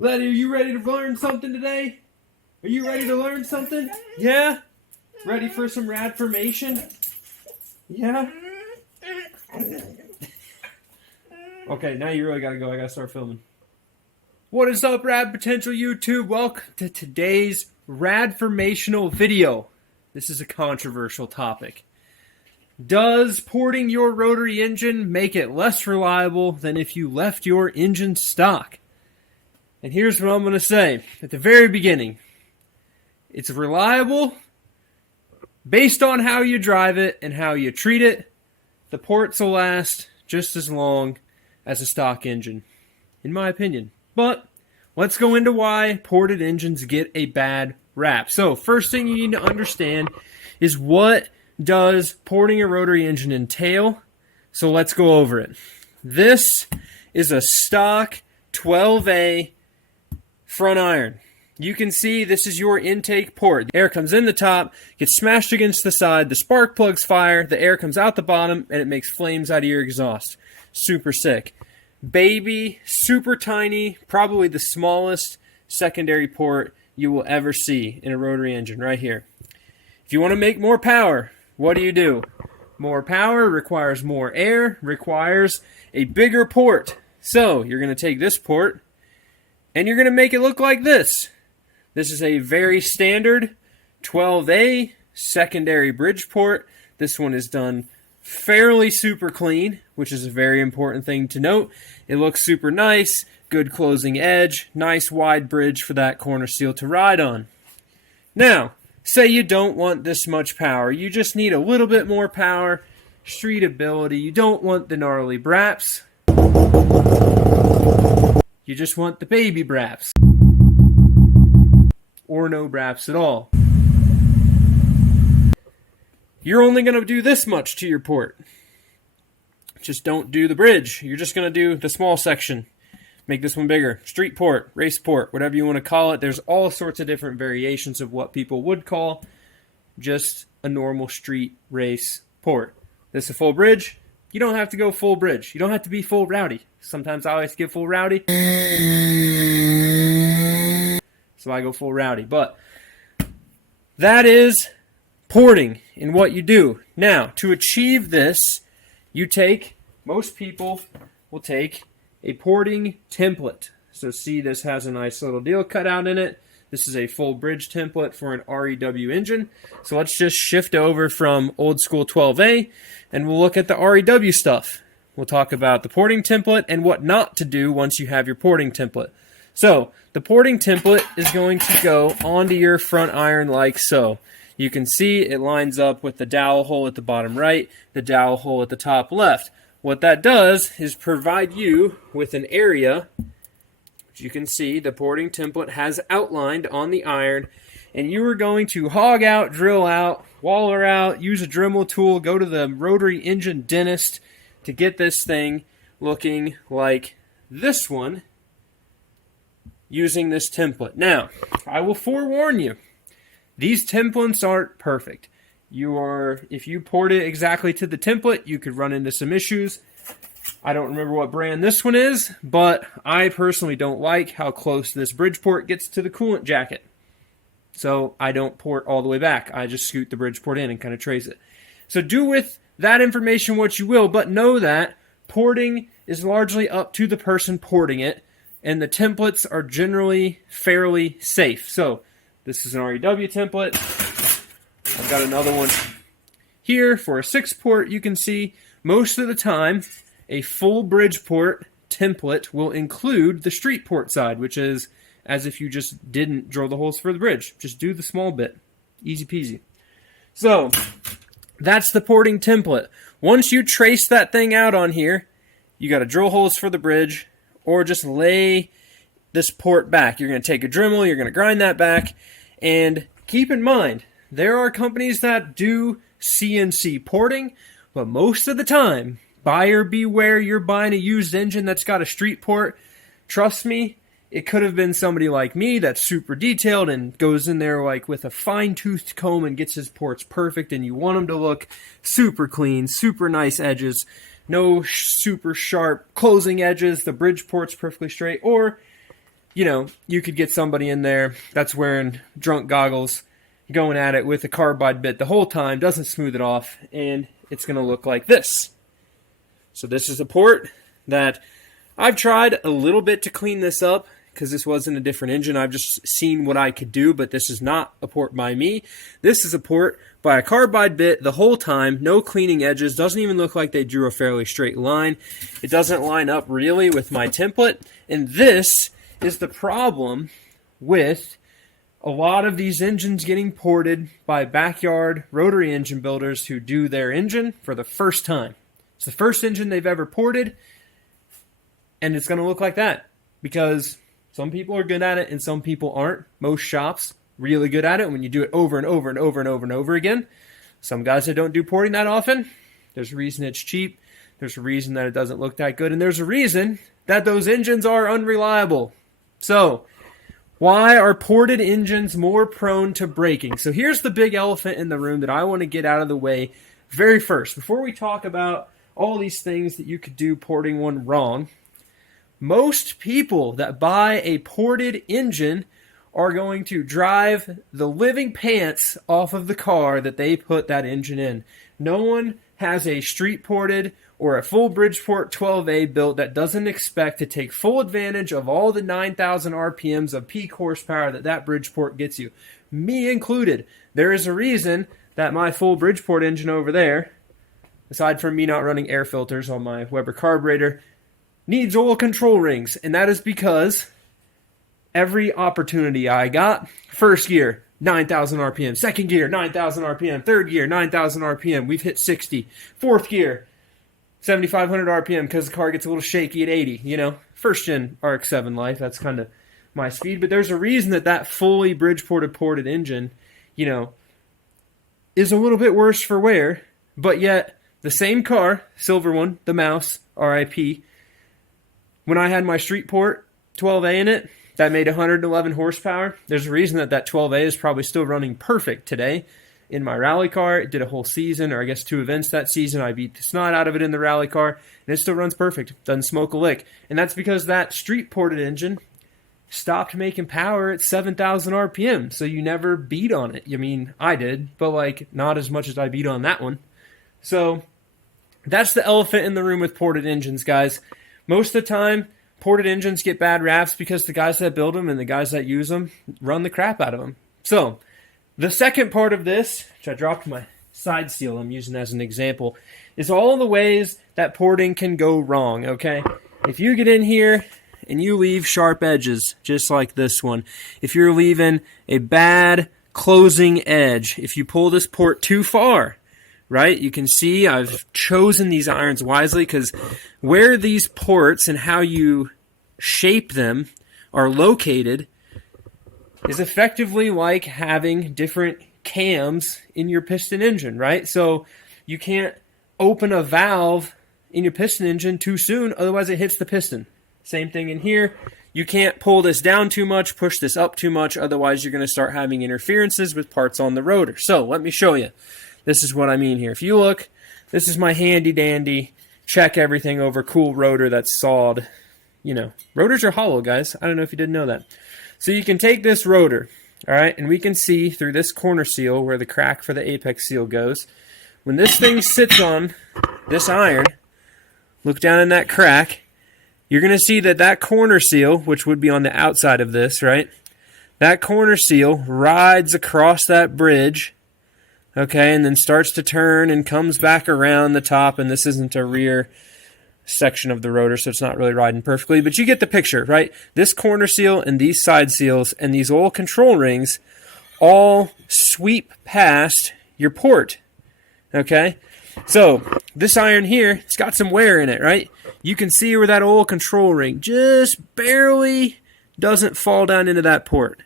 Letty, are you ready to learn something today? Are you ready to learn something? Yeah? Ready for some radformation? Yeah? Okay, now you really gotta go. I gotta start filming. What is up, Rad Potential YouTube? Welcome to today's radformational video. This is a controversial topic. Does porting your rotary engine make it less reliable than if you left your engine stock? And here's what I'm going to say at the very beginning. It's reliable based on how you drive it and how you treat it. The ports will last just as long as a stock engine, in my opinion. But let's go into why ported engines get a bad rap. So first thing you need to understand is, what does porting a rotary engine entail? So let's go over it. This is a stock 12A front iron. You can see this is your intake port. The air comes in the top, gets smashed against the side, the spark plugs fire, the air comes out the bottom, and it makes flames out of your exhaust. Super sick. Baby, super tiny, probably the smallest secondary port you will ever see in a rotary engine right here. If you want to make more power, what do? More power requires more air, requires a bigger port. So you're going to take this port and you're going to make it look like this. This is a very standard 12A secondary BridgePort. This one is done fairly super clean, which is a very important thing to note. It looks super nice, good closing edge, nice wide bridge for that corner seal to ride on. Now, say you don't want this much power. You just need a little bit more power, street ability. You don't want the gnarly braps. You just want the baby braps. Or no braps at all. You're only going to do this much to your port. Just don't do the bridge. You're just going to do the small section. Make this one bigger. Street port, race port, whatever you want to call it. There's all sorts of different variations of what people would call just a normal street race port. This is a full bridge. You don't have to go full bridge. You don't have to be full rowdy. Sometimes I always get full rowdy, so I go full rowdy. But that is porting and what you do. Now, to achieve this, most people will take a porting template. So see, this has a nice little deal cut out in it. This is a full bridge template for an REW engine. So let's just shift over from old school 12A and we'll look at the REW stuff. We'll talk about the porting template and what not to do once you have your porting template. So the porting template is going to go onto your front iron like so. You can see it lines up with the dowel hole at the bottom right, the dowel hole at the top left. What that does is provide you with an area, which you can see the porting template has outlined on the iron, and you are going to hog out, drill out, waller out, use a Dremel tool, go to the rotary engine dentist to get this thing looking like this one using this template. Now, I will forewarn you, these templates aren't perfect. If you port it exactly to the template, you could run into some issues. I don't remember what brand this one is, but I personally don't like how close this BridgePort gets to the coolant jacket. So I don't port all the way back. I just scoot the BridgePort in and kind of trace it. So do with that information what you will, but know that porting is largely up to the person porting it, and the templates are generally fairly safe. So this is an REW template. I've got another one here for a 6-port. You can see most of the time a full BridgePort template will include the street port side, which is as if you just didn't drill the holes for the bridge. Just do the small bit. Easy peasy. So that's the porting template. Once you trace that thing out on here, you got to drill holes for the bridge or just lay this port back. You're going to take a Dremel, you're going to grind that back, and keep in mind, there are companies that do CNC porting, but most of the time, buyer beware, you're buying a used engine that's got a street port. Trust me, it could have been somebody like me that's super detailed and goes in there like with a fine-toothed comb and gets his ports perfect, and you want them to look super clean, super nice edges, no super sharp closing edges, the bridge port's perfectly straight, or you know, you could get somebody in there that's wearing drunk goggles, going at it with a carbide bit the whole time, doesn't smooth it off, and it's going to look like this. So this is a port that I've tried a little bit to clean this up because this wasn't a different engine. I've just seen what I could do, but this is not a port by me. This is a port by a carbide bit the whole time, no cleaning edges, doesn't even look like they drew a fairly straight line. It doesn't line up really with my template, and this is the problem with a lot of these engines getting ported by backyard rotary engine builders who do their engine for the first time. It's the first engine they've ever ported, and it's going to look like that because some people are good at it and some people aren't. Most shops really good at it when you do it over and over and over and over and over again. Some guys that don't do porting that often, there's a reason it's cheap. There's a reason that it doesn't look that good, and there's a reason that those engines are unreliable. So, why are ported engines more prone to breaking? So here's the big elephant in the room that I want to get out of the way very first. Before we talk about all these things that you could do porting one wrong, most people that buy a ported engine are going to drive the living pants off of the car that they put that engine in. No one has a street ported or a full BridgePort 12A built that doesn't expect to take full advantage of all the 9,000 RPMs of peak horsepower that BridgePort gets you. Me included. There is a reason that my full BridgePort engine over there, aside from me not running air filters on my Weber carburetor, needs oil control rings. And that is because every opportunity I got, first gear, 9,000 RPM. Second gear, 9,000 RPM. Third gear, 9,000 RPM. We've hit 60. Fourth gear, 7,500 RPM because the car gets a little shaky at 80. You know, first gen RX7 life, that's kind of my speed. But there's a reason that fully BridgePorted ported engine, you know, is a little bit worse for wear. But yet, the same car, silver one, the Mouse, RIP, when I had my street port 12A in it, that made 111 horsepower. There's a reason that 12A is probably still running perfect today. In my rally car, it did a whole season, or I guess 2 events that season. I beat the snot out of it in the rally car, and it still runs perfect. Doesn't smoke a lick. And that's because that street-ported engine stopped making power at 7,000 RPM, so you never beat on it. I mean, I did, but like not as much as I beat on that one. So that's the elephant in the room with ported engines, guys. Most of the time, ported engines get bad raps because the guys that build them and the guys that use them run the crap out of them. So, the second part of this, which I dropped my side seal I'm using as an example, is all the ways that porting can go wrong, okay? If you get in here and you leave sharp edges, just like this one, if you're leaving a bad closing edge, if you pull this port too far, right? You can see I've chosen these irons wisely because where these ports and how you shape them are located is effectively like having different cams in your piston engine, right? So you can't open a valve in your piston engine too soon, otherwise it hits the piston. Same thing in here. You can't pull this down too much, push this up too much, otherwise you're going to start having interferences with parts on the rotor. So let me show you. This is what I mean here. If you look, this is my handy dandy check everything over cool rotor that's sawed. You know, rotors are hollow, guys. I don't know if you didn't know that. So you can take this rotor, all right, and we can see through this corner seal where the crack for the apex seal goes. When this thing sits on this iron, look down in that crack, you're going to see that corner seal, which would be on the outside of this, right? That corner seal rides across that bridge, okay, and then starts to turn and comes back around the top, and this isn't a rear section of the rotor, so it's not really riding perfectly, but you get the picture, right? This corner seal and these side seals and these oil control rings all sweep past your port, okay? So this iron here, it's got some wear in it, right? You can see where that oil control ring just barely doesn't fall down into that port.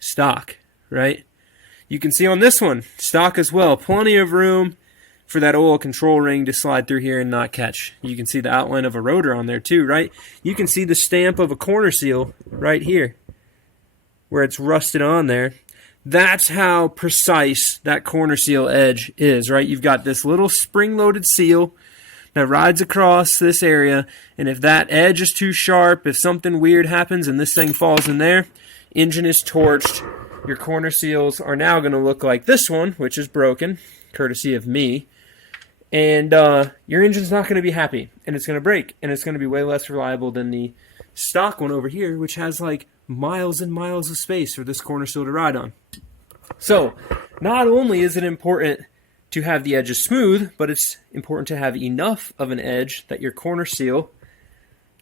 Stock, right? You can see on this one, stock as well. Plenty of room for that oil control ring to slide through here and not catch. You can see the outline of a rotor on there too, right? You can see the stamp of a corner seal right here where it's rusted on there. That's how precise that corner seal edge is, right? You've got this little spring-loaded seal that rides across this area, and if that edge is too sharp, if something weird happens and this thing falls in there, engine is torched. Your corner seals are now going to look like this one, which is broken, courtesy of me. And your engine's not going to be happy, and it's going to break, and it's going to be way less reliable than the stock one over here, which has like miles and miles of space for this corner seal to ride on. So, not only is it important to have the edges smooth, but it's important to have enough of an edge that your corner seal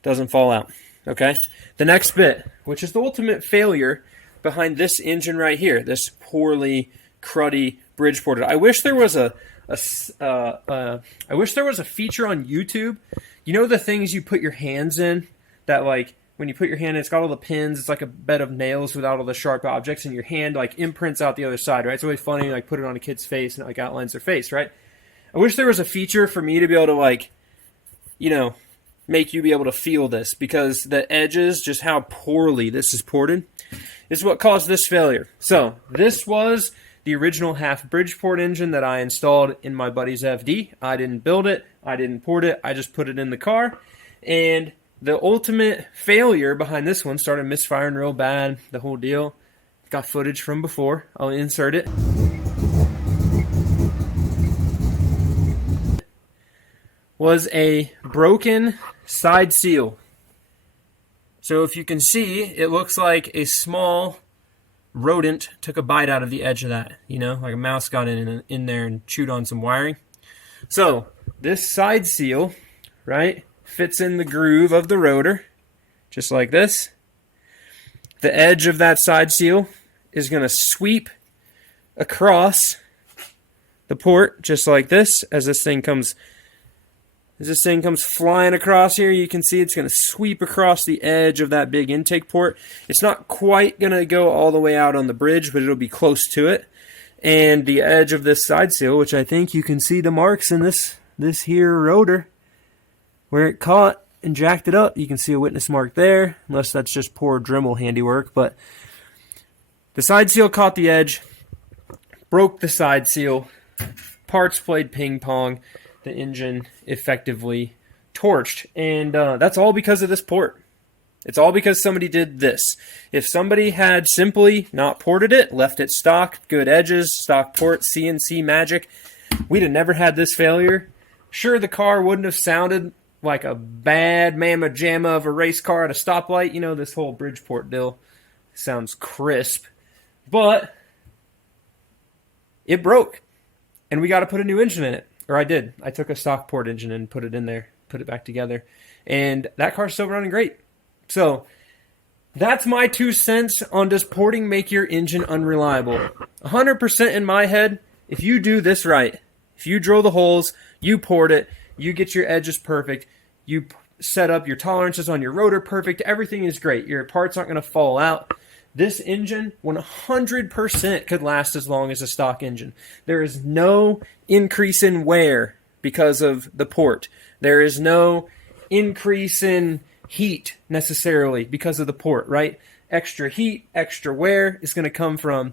doesn't fall out. Okay? The next bit, which is the ultimate failure behind this engine right here, this poorly cruddy BridgePort. I wish there was a feature on YouTube. You know the things you put your hands in that, like, when you put your hand in, it's got all the pins. It's like a bed of nails without all the sharp objects, and your hand like imprints out the other side, right? It's always funny, like put it on a kid's face and it like outlines their face, right? I wish there was a feature for me to be able to, like, you know, make you be able to feel this, because the edges, just how poorly this is ported, is what caused this failure. So this was the original half BridgePort engine that I installed in my buddy's FD. I didn't build it. I didn't port it. I just put it in the car. And the ultimate failure behind this one started misfiring real bad, the whole deal. Got footage from before. I'll insert it. Was a broken side seal. So if you can see, it looks like a small rodent took a bite out of the edge of that. You know, like a mouse got in there and chewed on some wiring. So this side seal, right, fits in the groove of the rotor, just like this. The edge of that side seal is going to sweep across the port, just like this. As this thing comes flying across here, you can see it's going to sweep across the edge of that big intake port. It's not quite going to go all the way out on the bridge, but it'll be close to it. And the edge of this side seal, which I think you can see the marks in this here rotor, where it caught and jacked it up. You can see a witness mark there, unless that's just poor Dremel handiwork. But the side seal caught the edge, broke the side seal, parts played ping pong, the engine effectively torched. And that's all because of this port. It's all because somebody did this. If somebody had simply not ported it, left it stock, good edges, stock port, CNC magic, we'd have never had this failure. Sure, the car wouldn't have sounded like a bad mamma jamma of a race car at a stoplight. You know, this whole BridgePort deal sounds crisp. But it broke. And we got to put a new engine in it. Or I did. I took a stock port engine and put it in there, put it back together. And that car's still running great. So that's my 2 cents on does porting make your engine unreliable. 100% in my head, if you do this right, if you drill the holes, you port it, you get your edges perfect, you set up your tolerances on your rotor perfect, everything is great. Your parts aren't going to fall out. This engine 100% could last as long as a stock engine. There is no increase in wear because of the port. There is no increase in heat necessarily because of the port, right? Extra heat, extra wear is going to come from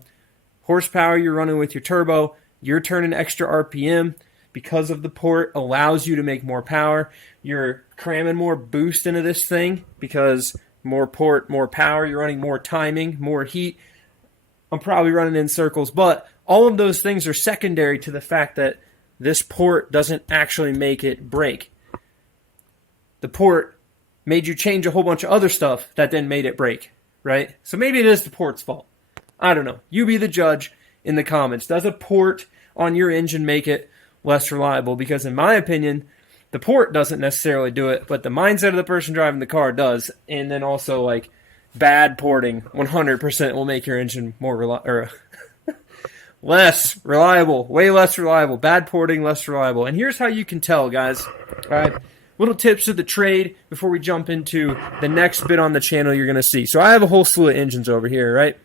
horsepower you're running with your turbo. You're turning extra RPM. Because of the port, allows you to make more power. You're cramming more boost into this thing because more port, more power. You're running more timing, more heat. I'm probably running in circles, but all of those things are secondary to the fact that this port doesn't actually make it break. The port made you change a whole bunch of other stuff that then made it break, right? So maybe it is the port's fault. I don't know. You be the judge in the comments. Does a port on your engine make it less reliable? Because in my opinion, the port doesn't necessarily do it, but the mindset of the person driving the car does. And then also, like, bad porting 100% will make your engine more less reliable, way less reliable. Bad porting, less reliable. And here's how you can tell, guys. All right, little tips of the trade before we jump into the next bit on the channel you're going to see. So I have a whole slew of engines over here, right?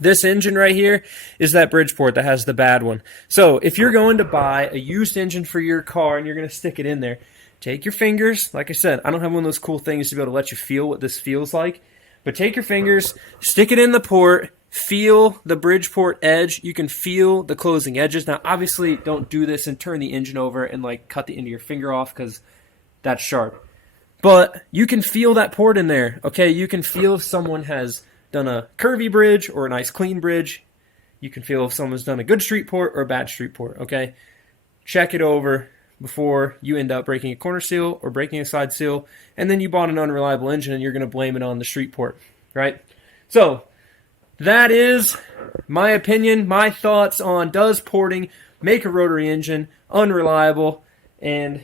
This engine right here is that BridgePort that has the bad one. So if you're going to buy a used engine for your car and you're going to stick it in there, take your fingers. Like I said, I don't have one of those cool things to be able to let you feel what this feels like. But take your fingers, stick it in the port, feel the BridgePort edge. You can feel the closing edges. Now, obviously, don't do this and turn the engine over and like cut the end of your finger off because that's sharp. But you can feel that port in there, okay? You can feel if someone has done a curvy bridge or a nice clean bridge. You can feel if someone's done a good street port or a bad street port, okay? Check it over before you end up breaking a corner seal or breaking a side seal, and then you bought an unreliable engine and you're going to blame it on the street port, right? So that is my opinion, my thoughts on does porting make a rotary engine unreliable, and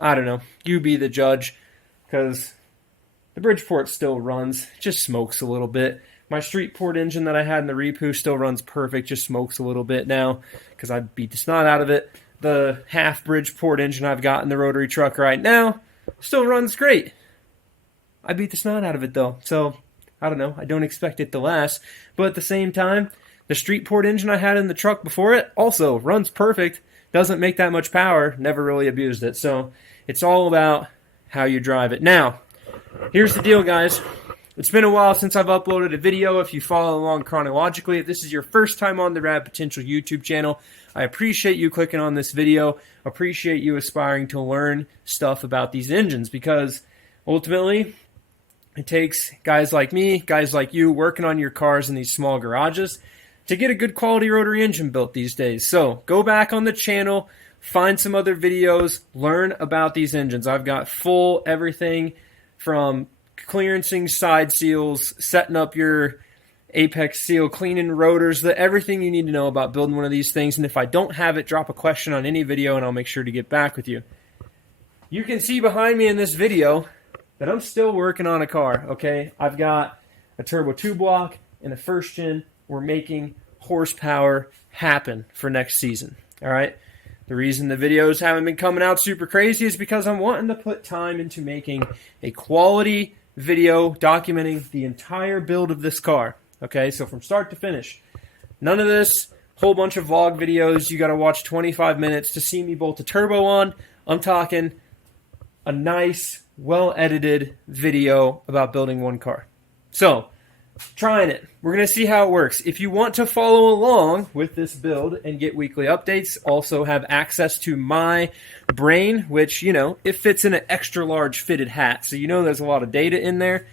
I don't know, you be the judge, because the BridgePort still runs, just smokes a little bit. My street port engine that I had in the Repu still runs perfect, just smokes a little bit now because I beat the snot out of it. The half BridgePort engine I've got in the rotary truck right now still runs great. I beat the snot out of it though, so I don't know, I don't expect it to last. But at the same time, the street port engine I had in the truck before it also runs perfect, doesn't make that much power, never really abused it. So it's all about how you drive it. Now, here's the deal, guys. It's been a while since I've uploaded a video. If you follow along chronologically, if this is your first time on the Rad Potential YouTube channel, I appreciate you clicking on this video. Appreciate you aspiring to learn stuff about these engines, because ultimately it takes guys like me, guys like you, working on your cars in these small garages to get a good quality rotary engine built these days. So go back on the channel, find some other videos, learn about these engines. I've got full everything from clearancing side seals, setting up your apex seal, cleaning rotors, everything you need to know about building one of these things. And if I don't have it, drop a question on any video and I'll make sure to get back with you. You can see behind me in this video that I'm still working on a car, okay? I've got a turbo 2 block and a first gen. We're making horsepower happen for next season, all right? The reason the videos haven't been coming out super crazy is because I'm wanting to put time into making a quality video documenting the entire build of this car. Okay, so from start to finish. None of this whole bunch of vlog videos. You got to watch 25 minutes to see me bolt a turbo on. I'm talking a nice, well-edited video about building one car. So, trying it. We're going to see how it works. If you want to follow along with this build and get weekly updates, also have access to my brain, which, you know, it fits in an extra large fitted hat. So you know there's a lot of data in there.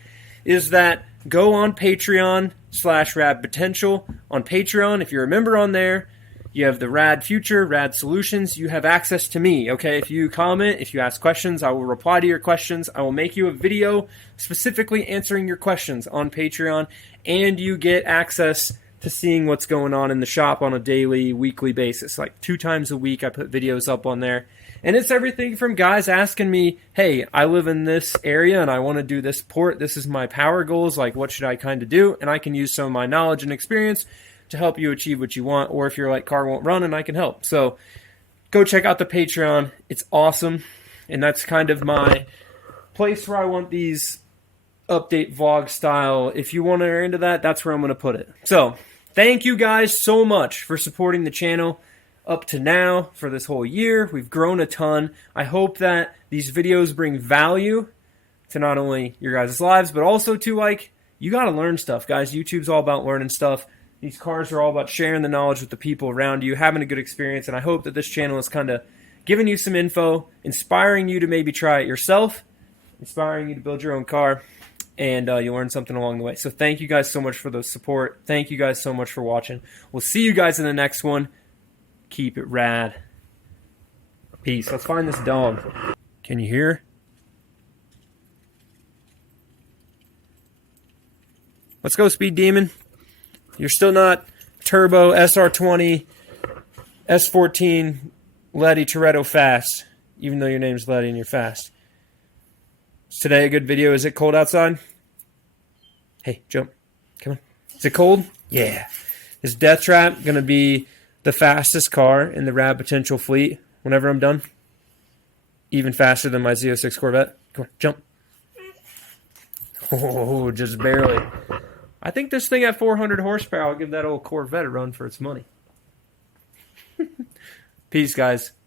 Is that go on Patreon/Rad Potential. On Patreon, if you're a member on there, you have the Rad Future, Rad Solutions. You have access to me, okay? If you comment, if you ask questions, I will reply to your questions. I will make you a video specifically answering your questions on Patreon, and you get access to seeing what's going on in the shop on a daily, weekly basis. Like 2 times a week, I put videos up on there. And it's everything from guys asking me, hey, I live in this area and I want to do this port. This is my power goals. Like, what should I kind of do? And I can use some of my knowledge and experience to help you achieve what you want, or if you're like, car won't run, and I can help. So go check out the Patreon. It's awesome, and that's kind of my place where I want these update vlog style. If you want to into that, that's where I'm going to put it. So thank you guys so much for supporting the channel up to now for this whole year. We've grown a ton. I hope that these videos bring value to not only your guys' lives, but also to, like, you got to learn stuff, guys. YouTube's all about learning stuff. These cars are all about sharing the knowledge with the people around you, having a good experience, and I hope that this channel is kind of giving you some info, inspiring you to maybe try it yourself, inspiring you to build your own car, and you learn something along the way. So thank you guys so much for the support. Thank you guys so much for watching. We'll see you guys in the next one. Keep it rad. Peace. Let's find this dog. Can you hear? Let's go, Speed Demon. You're still not turbo SR20 S14 Letty Toretto fast, even though your name's Letty and you're fast. Is today a good video? Is it cold outside? Hey, jump. Come on. Is it cold? Yeah. Is Death Trap going to be the fastest car in the Rad Potential fleet whenever I'm done? Even faster than my Z06 Corvette? Come on, jump. Oh, just barely. I think this thing at 400 horsepower will give that old Corvette a run for its money. Peace, guys.